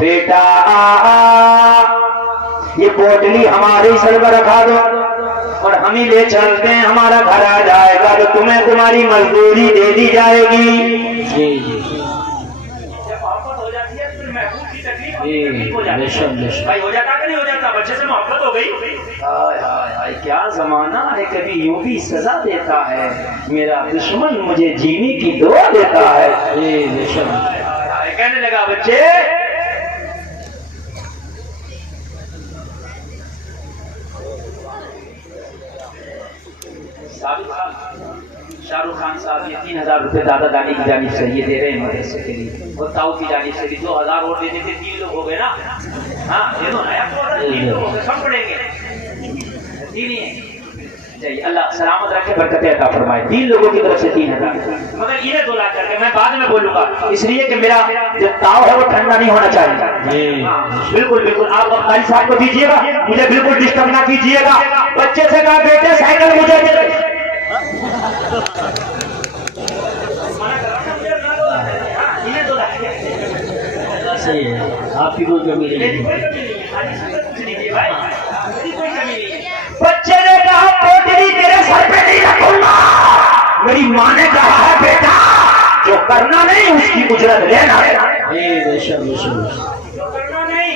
بیٹا یہ پوٹلی ہمارے سر پر رکھا دو اور ہم ہی لے چلتے ہیں، ہمارا گھر آ جائے گا تو تمہیں تمہاری مزدوری دے دی جائے گی۔ بھائی ہو جاتا کہ نہیں ہو جاتا؟ بچے سے محبت ہو گئی۔ کیا زمانہ ہے، کبھی یوں بھی سزا دیتا ہے، میرا دشمن مجھے جینے کی دعا دیتا ہے۔ کہنے لگا بچے شاہ رخ خان صاحب یہ 3000 روپے دادا دادی کی جانب سے یہ دے رہے ہیں مدرسے کے لیے، اور تاؤ کی جانب سے بھی 2000 اور دیتے تھے، 3 لوگ ہو گئے نا۔ ہاں یہ تو نیا 3 لوگ ہو گئے، سب پڑیں گے، تین ہی چاہیے۔ اللہ سلامت رکھے، برکت عطا فرمائے۔ 3 لوگوں کی طرف سے 3000، مگر انہیں 2 لاکھ کر کے میں بعد میں بولوں گا، اس لیے کہ میرا جو تاؤ ہے وہ ٹھنڈا نہیں ہونا چاہیے۔ بالکل بالکل، آپ قاری صاحب کو دیجیے گا، مجھے بالکل ڈسٹرب نہ کیجیے گا۔ بچے سے کہا بیٹے سائیکل مجھے دے۔ صحیح ہے، آپ کی کوئی کمی نہیں۔ بچے نے کہا پوٹلی تیرے سر پہ نہیں رکھوں گا، میری ماں نے کہا ہے بیٹا جو کرنا نہیں اس کی اجرت لینا ہے۔ جو کرنا نہیں،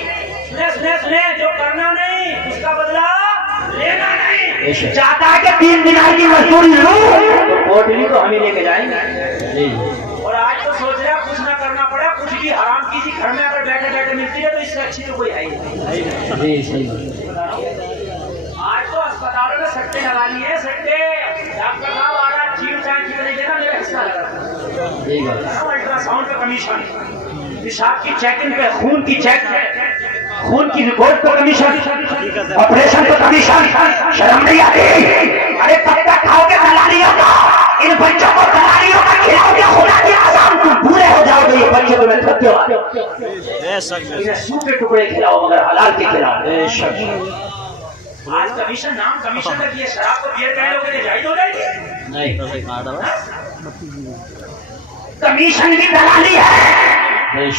سنے جو کرنا نہیں اس کا بدلہ لینا نہیں۔ چاہتا ہے کہ 3 دینار کی مزدوری لوں تو پوٹلی تو ہم ہی لے کے جائیں گے۔ اور آج تو سوچ رہے کچھ نہ کرنا پڑا، کچھ بھی حرام کی گھر میں اگر بیٹھے بیٹھے ملتی ہے تو اس سے اچھی تو کوئی ہے ہی۔ آج تو اسپتالوں میں سٹے لگا لیے، سٹے ڈاکٹر صاحب آ رہا چیڑ چائن کی وجہ نا میرا حصہ لگا، الٹرا ساؤنڈ پہ کمیشن، پیشاب کی چیکنگ پہ، خون کی چیک پہ، خون کی رپورٹ پہ کمیشن، آپریشن پہ کمیشن۔ شرم نہیں آتی؟ ارے پتا کھاؤ گے دلالیوں کا، ان بچوں کو دلالیوں کا کھلاؤ گے، خدا کی قسم تم بوڑھے ہو جاؤ گے، یہ بچے تمہیں تھکتے ہو، انہیں سوکھ کے ٹکڑے کھلاؤ مگر حلال کے کھلاؤ۔ آج کمیشن نام کمیشن کا کیا، شراب کو بیئر کہہ لو گے جائز ہو جائے گی؟ نہیں، کمیشن کی دلالی ہے،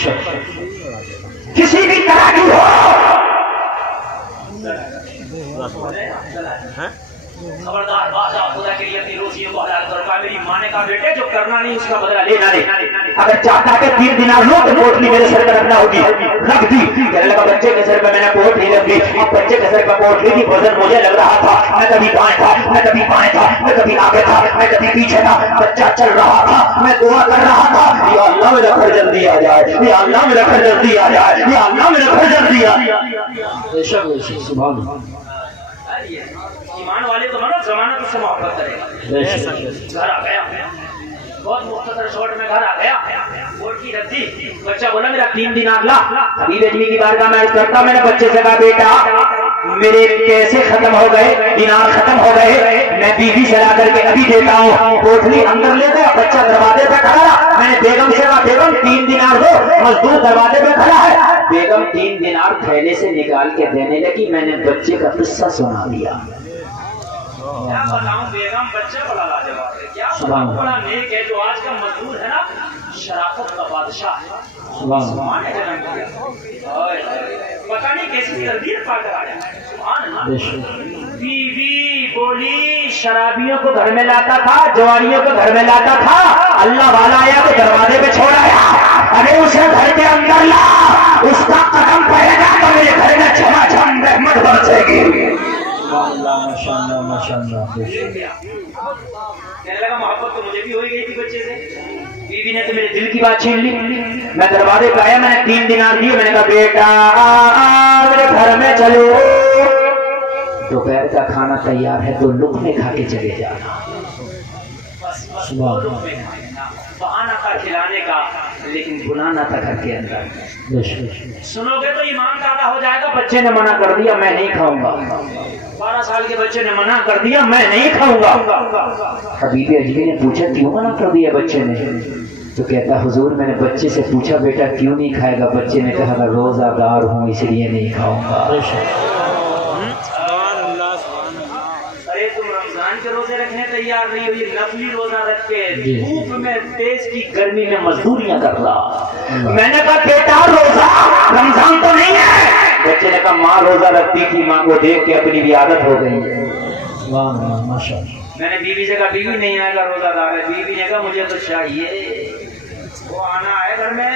کسی بھی طرح کی ہو۔ خبردار بادشاہ خدا کے لیے اپنی روزیوں کو حلال کرو۔ میری ماں نے کہا بیٹے جو کرنا نہیں اس کا بدلہ لینا نہیں، اگر چاہتا کہ 3 دینار لو تو پوٹلی میرے سر پر رکھنا ہوگی، رکھ دی۔ کہنے لگا بچے کے سر پہ میں نے پوٹلی رکھ دی، اب بچے کے سر پہ پوٹلی کی وزن مجھے لگ رہا تھا، میں کبھی دائیں تھا، میں کبھی بائیں تھا، میں کبھی آگے تھا، میں کبھی پیچھے تھا، بچہ چل رہا تھا، میں دعا کر رہا تھا یا اللہ میرا گھر جلدی آ جائے، یا اللہ میرا گھر جلدی آ جائے، یا اللہ میرا گھر جلدی آ جائے۔ سبحان اللہ۔ ایمان والے تو منو زمانہ تجھ سے محبت کرے گا۔ گھر آ گیا، بہت مختصر شارٹ میں گھر آ گیا، ووٹ کی رکھ دی، بچہ بولا میرا 3 دینار لا۔ حبیب اجمی کی بارگاہ میں عرض کرتا، میں نے بچے سے کہا بیٹا میرے پیسے ختم ہو گئے، دینار ختم ہو گئے، میں بیوی سے لا کر کے ابھی دیتا ہوں۔ پوٹلی اندر لے گیا، بچہ دروازے پہ کھڑا رہا، میں نے بیگم سے کہا بیگم 3 دینار دو، مزدور دروازے پہ کھڑا ہے۔ بیگم 3 دینار تھیلے سے نکال کے دینے لگی، میں نے بچے کا قصہ سنا دیا۔ کیا بتاؤں بیگم، بچہ بڑا لاجواب ہے، کیا بڑا نیک ہے، جو آج کا مزدور ہے نا شرافت کا بادشاہ ہے، سبحان نے جنم کیا، پتہ نہیں کیسی تربیت پا کر آیا ہے، سبحان اللہ۔ بیوی بولی شرابیوں کو گھر میں لاتا تھا، جوانیوں کو گھر میں لاتا تھا، اللہ والا آیا تو دروازے پہ چھوڑایا، ارے اسے گھر کے اندر لا، اس کا قدم پڑے گا تو میرے گھر میں چھما چھم رحمت برسے گی۔ ماشاءاللہ ماشاءاللہ۔ کہنے لگا محبت تو مجھے بھی ہو ہی گئی تھی بچے سے، بیوی نے تو میرے دل کی بات چھین لی۔ میں دروازے پہ آیا، میں نے 3 دینار دیے، میں نے کہا بیٹا میرے گھر میں چلو، دوپہر کا کھانا تیار ہے، 2 لقمے کھا کے چلے جانا۔ بہانہ تھا کھلانے کا لیکن بلانا تھا گھر کے اندر۔ سنو گے تو ایمان زیادہ ہو جائے گا۔ بچے نے منع کر دیا میں نہیں کھاؤں گا، 12 سال کے بچے نے منع کر دیا میں نہیں کھاؤں گا۔ حبیب اجمی نے پوچھا کیوں منع کر دیا بچے نے؟ تو کہتا حضور میں نے بچے سے پوچھا بیٹا کیوں نہیں کھائے گا؟ بچے نے کہا میں روزہ دار ہوں اس لیے نہیں کھاؤں گا۔ ارے تم رمضان کے روزے رکھنے تیار نہیں ہوئی، نفلی روزہ رکھ کے دھوپ میں تیز کی گرمی میں مزدوریاں کر رہا۔ میں نے کہا بیٹا روزہ رمضان نے کہا ماں روزہ رکھتی تھی، ماں کو دیکھ کے اپنی بھی عادت ہو گئی ہے۔ ماشاء اللہ۔ میں نے بیوی سے کہا بیوی نہیں آئے گا روزہ دار ہے، بیوی نے کہا مجھے تو چاہیے، وہ آنا ہے گھر میں،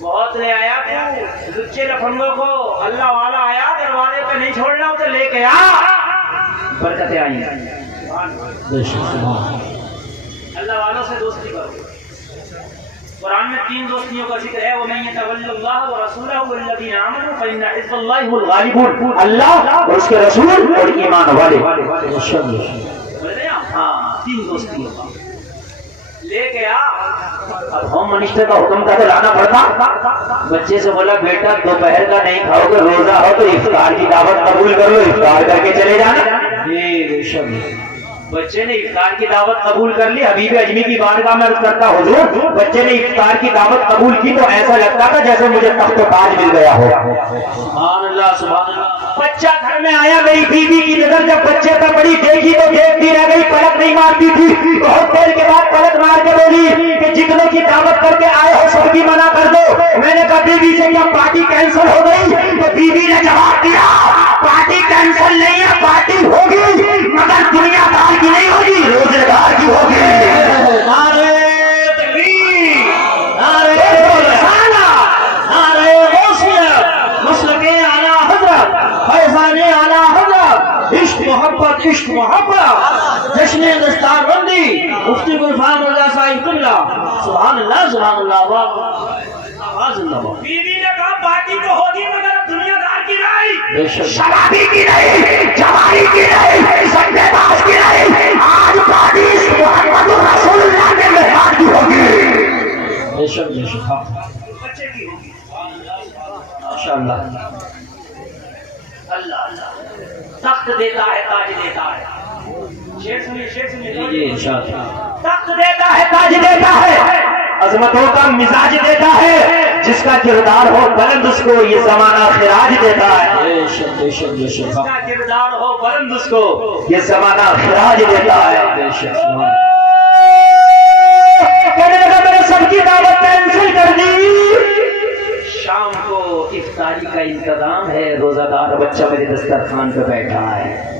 بہت لے آیا تو لچے لفنگوں کو، اللہ والا آیا دروازے پہ نہیں چھوڑنا، اسے لے کے آ، برکتیں آئی ہیں۔ اللہ والوں سے دوستی کرو۔ قرآن میں 3 دوستیوں کا ذکر ہے، وَمَن يَتَوَلَّ اللَّهَ وَرَسُولَهُ وَالَّذِينَ آمَنُوا فَإِنَّ حِزْبَ اللَّهِ هُمُ الْغَالِبُونَ، اللہ اور اس کے رسول اور ایمان والے۔ ہاں 3 دوستیوں کا لے کے آ۔ اب ہوم منسٹر کا حکم تھا تو لانا پڑتا۔ بچے سے بولا بیٹا دوپہر کا نہیں کھاؤ گے، روزہ ہو تو افطار کی دعوت قبول کر لو، افطار کر کے چلے جانا۔ بچے نے افطار کی دعوت قبول کر لی۔ حبیب اجمی کی بارگاہ میں عرض کرتا حضور، بچے نے افطار کی دعوت قبول کی تو ایسا لگتا تھا جیسے مجھے تخت و تاج مل گیا ہو۔ سبحان اللہ سبحان اللہ۔ بچہ گھر میں آیا، میری بیوی کی نظر جب بچے پر پڑی، دیکھی تو دیکھتی رہ گئی، پلک نہیں مارتی تھی۔ بہت دیر کے بعد پلک مار کے بولی کہ جتنوں کی دعوت کر کے آئے ہو سب کی منع کر دو۔ میں نے کہا بیوی سے کیا پارٹی کینسل ہو گئی؟ تو بیوی نے جواب دیا پارٹی کینسل نہیں ہے، پارٹی ہوگی مگر دنیا دار کی نہیں ہوگی، روزے دار کی ہوگی۔ نعرہ تکبیر، نعرہ رسالہ، نعرہ غوثیت، مسلک اعلیٰ حضرت، فیضان اعلیٰ حضرت، عشق محبت عشق محبت، جشن دستار بندی، مفتی گلفام اللہ صاحب قبلہ، سبحان اللہ سبحان اللہ۔ آواز اللہ۔ بیوی نے کہا پارٹی تو ہوگی مگر دنیا دار کی نہیں، بے شک شرابی کی نہیں، جواری کی نہیں، سنڈے باز کی نہیں، آج پارٹی محمد رسول اللہ کے مہمان کی ہوگی، بے شک بے شک۔ بچے کی ہوگی۔ ماشاء اللہ۔ اللہ اللہ تخت دیتا ہے تاج دیتا ہے۔ شیر سنیے شیر سنیے۔ جی ارشاد۔ تخت دیتا ہے تاج دیتا ہے، عظمتوں کا مزاج دیتا ہے، جس کا کردار ہو بلند اس کو یہ زمانہ خراج دیتا ہے۔ بے شک بے شک بے شک۔ جس کا کردار ہو بلند اس کو یہ زمانہ خراج دیتا ہے۔ بے شک سبحان۔ کہنے لگا میں نے سب کی دعوت کینسل کر دی، شام کو افطاری کا انتظام ہے، روزہ دار بچہ میرے دسترخوان پہ بیٹھا ہے۔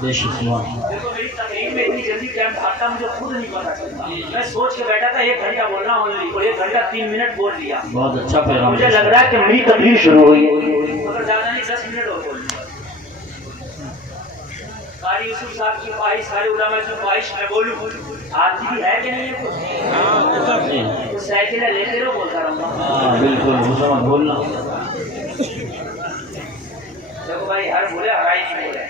بے شک سبحان۔ دیکھو میری تقریر میں اتنی جلدی ٹائم بھاگتا مجھے خود نہیں پتا چلتا۔ میں سوچ کے بیٹھا تھا 1 گھنٹہ بولنا ہونے کو، 1 گھنٹہ 3 منٹ بول لیا۔ بہت اچھا پیغام۔ مجھے لگ رہا ہے کہ میری تقریر شروع ہوئی مگر زیادہ نہیں 10 منٹ اور بول لیا۔ قاری یوسف صاحب کی خواہش، سارے علماء کی خواہش میں بولوں، آپ کی بھی ہے کہ نہیں ہے؟ جی تو سائیکل لے کے رو بولتا رہوں گا۔ ہاں بالکل مسلمان بولنا۔ دیکھو بھائی ہر بولے ہرائی نہیں بولے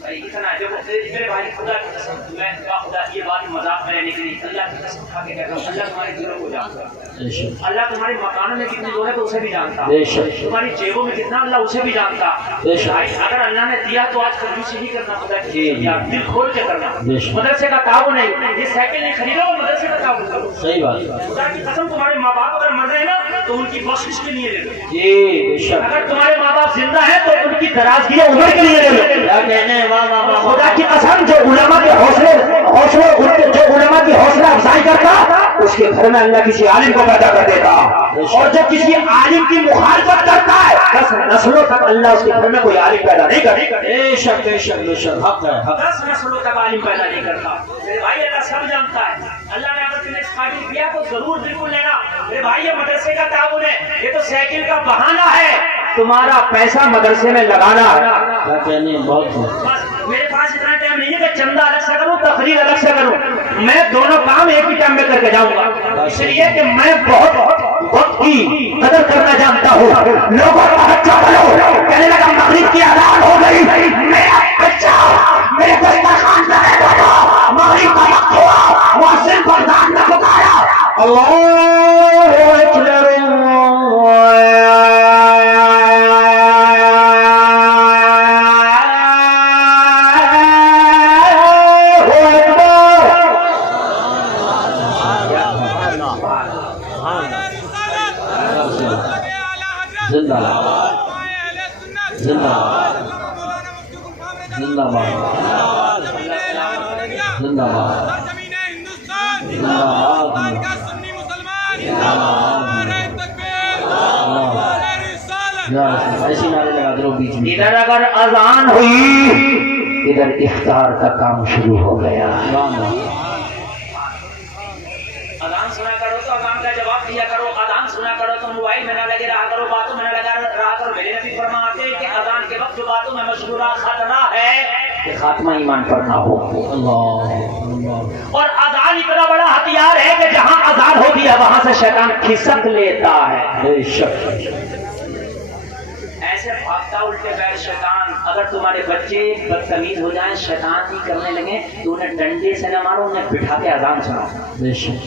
بھائی اتنا۔ دیکھو میرے بھائی خدا کی قسم، میں خدا یہ بات مذاق میں لینے کے لیے اللہ کی قسم کھا کے کہتا ہوں، اللہ تمہارے دلوں کو جانتا ہے، بے شک اللہ تمہارے مکانوں میں کتنی دور ہے تو اسے بھی جانتا، بے شک تمہاری جیبوں میں کتنا اللہ اسے بھی جانتا۔ بے شک۔ بھائی اگر اللہ نے دیا تو آج کنجوسی نہیں کرنا، خدا کی جی، قسم یار، دل کھول کے کرنا۔ بے شک۔ مدرسے کا تعاون نہیں، یہ سائیکل نہیں خریدو، مدرسے کا تعاون کرو۔ صحیح بات۔ خدا کی قسم تمہارے ماں باپ اگر مر رہے ہیں نا تو ان کی بخشش کے لیے لے لو۔ جی بے شک۔ اگر تمہارے ماں باپ زندہ ہیں تو ان کی درازگی عمر کے لیے لے لو۔ کیا کہنے ہیں، واہ واہ واہ۔ خدا کی قسم جو علماء کے حوصلے جو علماء کی حوصلہ افزائی کرتا اس کے گھر میں اللہ کسی عالم کو پیدا کر دیتا، اور جب کسی عالم کی مخالفت کرتا ہے 10 نسلوں تک اللہ اس کے گھر میں کوئی عالم پیدا نہیں کرتا۔ بے شک بے شک بے شک۔ حق ہے حق۔ 10 نسلوں تک عالم پیدا نہیں کرتا۔ میرے بھائی اللہ سب جانتا ہے، اللہ نے اگر تمہیں اسٹارٹنگ کیا تو ضرور بالکل لینا۔ میرے بھائی یہ مدرسے کا تعاون ہے، یہ تو سائیکل کا بہانہ ہے، تمہارا پیسہ مدرسے میں لگانا ہے۔ کیا کہنے ہیں، بہت بس میرے پاس اتنا ٹائم نہیں ہے کہ چندہ الگ سے کروں تقریر الگ سے کروں، میں دونوں کام ایک ہی ٹائم میں کر کے جاؤں گا، اس لیے کہ میں بہت وقت کی قدر کرنا جانتا ہوں۔ لوگوں کا بچہ بولو کہنے لگا مغرب کی اذان ہو گئی، میرا بچہ میرے دسترخوان پہ بیٹھا تھا، مغرب کا وقت ہوا، مؤذن کو اذان نہ پکارا، اللہ اکبر زندہ زندہ زندہ باد زندہ باد زندہ باد۔ ایسی نعرے لگا دو بیچ میں. ادھر اگر اذان ہوئی ادھر افطار کا کام شروع ہو گیا. اذان سنا کرو تو اذان کا جواب دیا کرو. اذان سنا کرو تو موبائل میں نہ لگے رہا کرو, باتوں میں نہ لگا رہا کرو. میرے نبی فرماتے ہیں کہ اذان کے وقت جو باتوں میں مشغول خطرہ ہے کہ خاتمہ ایمان پر نہ ہو. اور اذان اتنا بڑا ہتھیار ہے کہ جہاں اذان ہو گیا وہاں سے شیطان کھسک لیتا ہے. بے شک ایسے بھاگتا الٹے پیر شیطان. اگر تمہارے بچے بدتمیز ہو جائیں, شیطانی کرنے لگے تو انہیں ڈنڈے سے نہ مارو, انہیں بٹھا کے اذان سناؤ. بے شک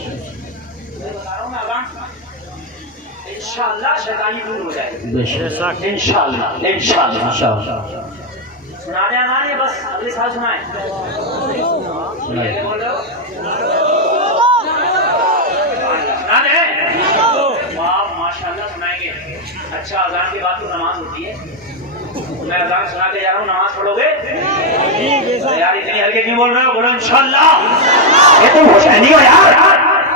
انشاءاللہ شیطانی دور ہو جائے گی. بے شک انشاءاللہ انشاءاللہ انشاءاللہ. سنا دیں اذان, بس اگلے سال سنائیں. بول رہے ہو سنا دیں. آپ ماشاءاللہ سنائیں گے. اچھا اذان کے بعد تو نماز ہوتی ہے. میں اذان سنا کے جا رہا ہوں, نماز پڑھو گے یار؟ اتنی ہلکے کیوں بول رہے ہو؟ بولو انشاءاللہ. یہ تم حسینی ہو یار.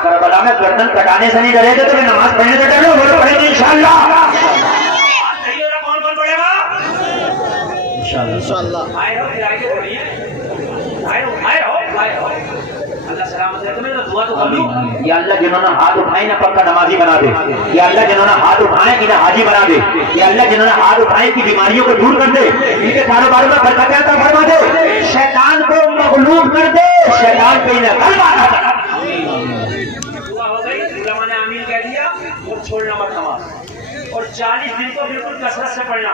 کربلا میں گردن کٹانے سے نہیں ڈرے تھے تو نماز پڑھنے سے ڈرو. بولو پڑھیں گے انشاءاللہ. کون کون پڑھے گا انشاءاللہ. آئے رہو, پھر آگے بولیے. آئے رہو. اللہ سلامت رہے. تمہیں تو دعا تو کر لوں. یا اللہ جنہوں نے ہاتھ اٹھائے نہ پکا نمازی بنا دے. یا اللہ جنہوں نے ہاتھ اٹھائے کہ نہ حاجی بنا دے. یا اللہ جنہوں نے ہاتھ اٹھائے کی بیماریوں کو دور کر دے. ان کے کاروبار میں برکت عطا فرما دے. شیطان کو مغلوب کر دے. شیطان پہ نہ غلبہ عطا کر. دعا ہو گئی. علماء نے آمین کہہ دیا. اور چھوڑنا مت نماز. اور 40 دن کو بالکل کثرت سے پڑھنا.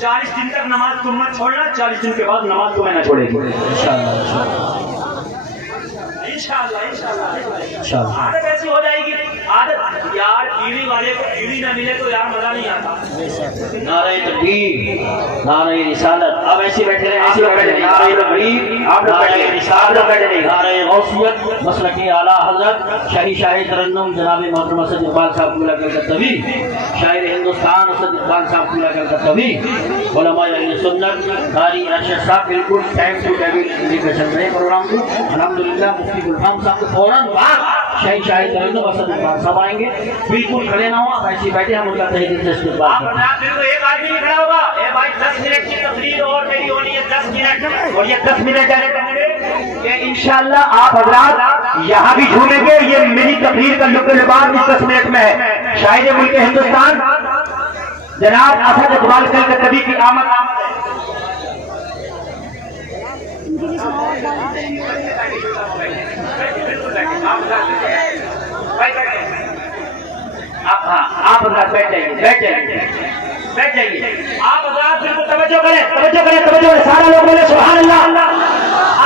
40 دن تک نماز تم مت چھوڑنا. 40 دن کے بعد نماز تمہیں نہ چھوڑے گی. انشاءاللہ عادت ایسی ہو جائے گی. عادت یار ٹی وی والے کو ٹی وی نہ ملے تو یار مزہ نہیں آتا. نعرہ تکبیر, نعرہ رسالت. اب ایسے بیٹھے رہے, ایسے بیٹھے رہے. نعرہ تکبیر, نعرہ رسالت, نعرہ غوثیت, مسلک اعلیٰ حضرت شاہ ترنم جناب محترم اسد اقبال صاحب کو لگا کر طبی, شاعر ہندوستان اسد اقبال صاحب کو لگا کر طبی, علماء اہل سنت, قاری ارشد صاحب بالکل ٹائم ٹو ٹیبل انڈیکیشن رہے پروگرام کو. الحمدللہ مفتی گلفام صاحب کو فوراً بعد شاہ ترنم اسد اقبال صاحب آئیں گے. بالکل کھڑے نہ ہو, ایسے بیٹھے, ہم ان کا تہہ دل سے استقبال کریں. ایک آدمی کھڑا ہوگا. اے بھائی 10 منٹ کی تقریر اور میری ہونی ہے 10 منٹ. اور یہ 10 منٹ جانے کریں گے کہ انشاءاللہ آپ حضرات یہاں بھی جھومیں گے. یہ میری تقریر کا لک لباس اس 10 منٹ میں ہے. شاعر ملک ہندوستان جناب اسد اقبال کلکتوی کی آمد. آپ حضرات بیٹھ جائیے, بیٹھ جائیے, بیٹھ جائیے. آپ حضرات بالکل توجہ کریں, توجہ کریں, توجہ کریں. سارا لوگ بولے سبحان اللہ.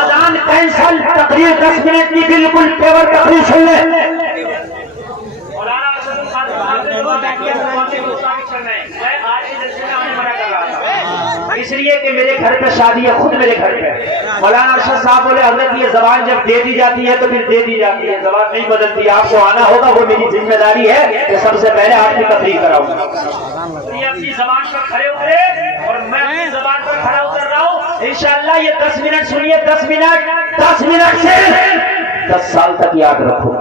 اذان کینسل, تقریر 10 منٹ کی بالکل پیور تقریر سن لیں. اس لیے کہ میرے گھر پہ شادی ہے, خود میرے گھر پہ. مولانا ارشد صاحب بولے حضرت یہ زبان جب دے دی جاتی ہے تو پھر دے دی جاتی ہے, زبان نہیں بدلتی. آپ کو آنا ہوگا, وہ میری ذمہ داری ہے کہ سب سے پہلے آپ کی تقریر کراؤں. اپنی زبان پر کھڑے اترے اور میں اپنی زبان پر کھڑا اتر رہا ہوں. انشاءاللہ یہ 10 منٹ سنیے. 10 منٹ سے 10 سال تک یاد رکھو.